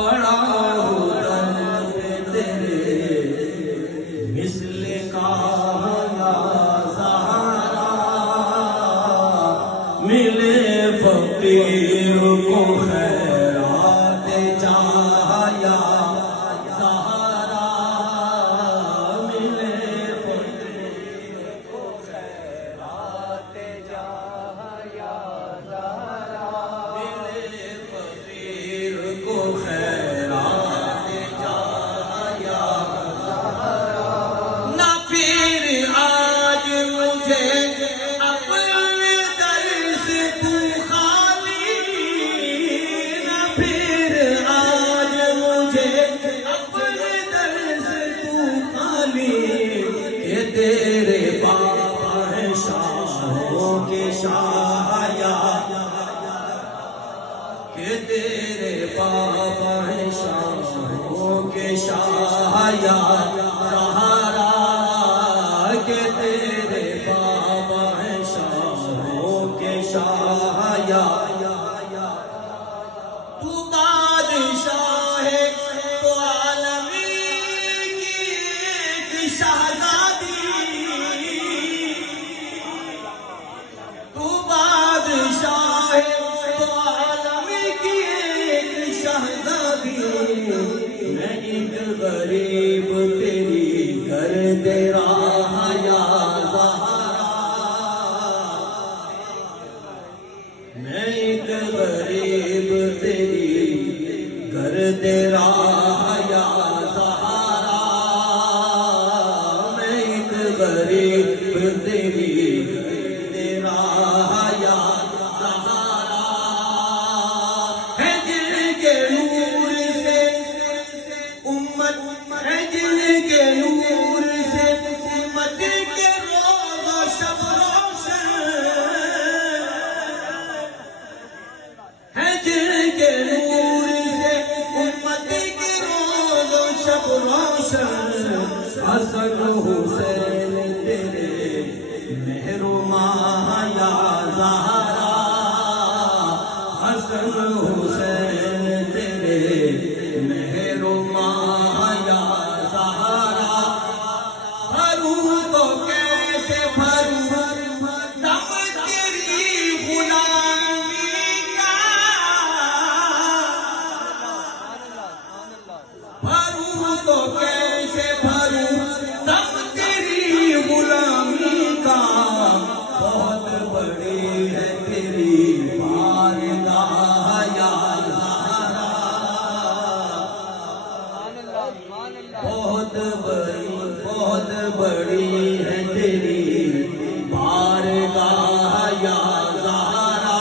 پڑا ہوں در پہ تیرے مثل کا یا زہرا، ملے فقیر کو خیرات جاہ یا زہرا، ملے فقیر کو خیرات جاہ یا زہرا، ملے فقیر کو خیرات جاہ یا زہرا۔ نہ پھر آج مجھے اپنے در سے تو خالی، نہ پھر آج مجھے اپنے در سے تو خالی، کہ تیرے بابا ہیں شاہوں کے شاہ یا، کہ تیرے بابا ہیں شاہوں کے شاہ یا زہرا، کہ تیرے بابا ہیں شاہوں کے شاہ یا، تو بادشاہ ہے تو عالمی کی ایک شہزادی، تو بادشاہ ہے تو عالمی کی ایک شہزادی، میں ایک غریب تیری گرد راہ یا زہرا، میں ایک غریب تیری گرد راہ یا زہرا، میں ایک غریب تیری گرد راہ یا زہرا، ہے جن کے نور سے امت، ہے جن کے نور سے امت کے روز و شب روشن، ہے جن کے نور سے امت کے روز و شب روشن، حسن حسین تیرے مہرماں یا زہرا، حسن حسین تیرے مہرماں یا زہرا، بھروں تو کیسے بھروں دم تیری غلامی کا، بھروں تو کیسے بھروں دم تیری غلامی کا، بہت بڑی ہے تیری بارگاہ یا زہرا، بہت بڑی ہے تیری بارگاہ یا زہرا،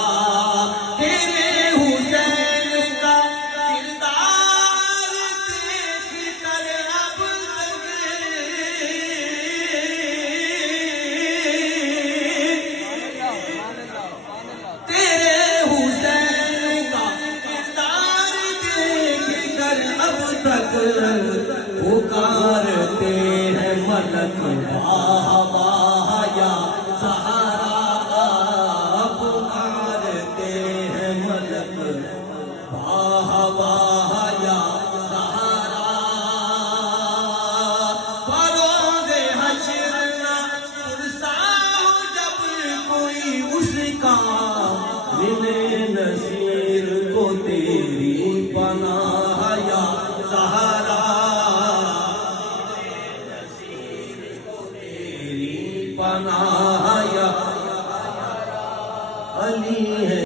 تیرے حسین کا کردار دیکھ کر اب تک، تیرے حسین کا کردار دیکھ کر اب تک، پکارتے ہیں ملک واہ واہ یا زہرا، پکارتے ہیں ملک واہ واہ یا زہرا، فروغ حشر نہ پرسا ہو جب کوئی اس کا، ملے نصیر کو تیری پناہ یا زہرا، پناہ یا علی ہے۔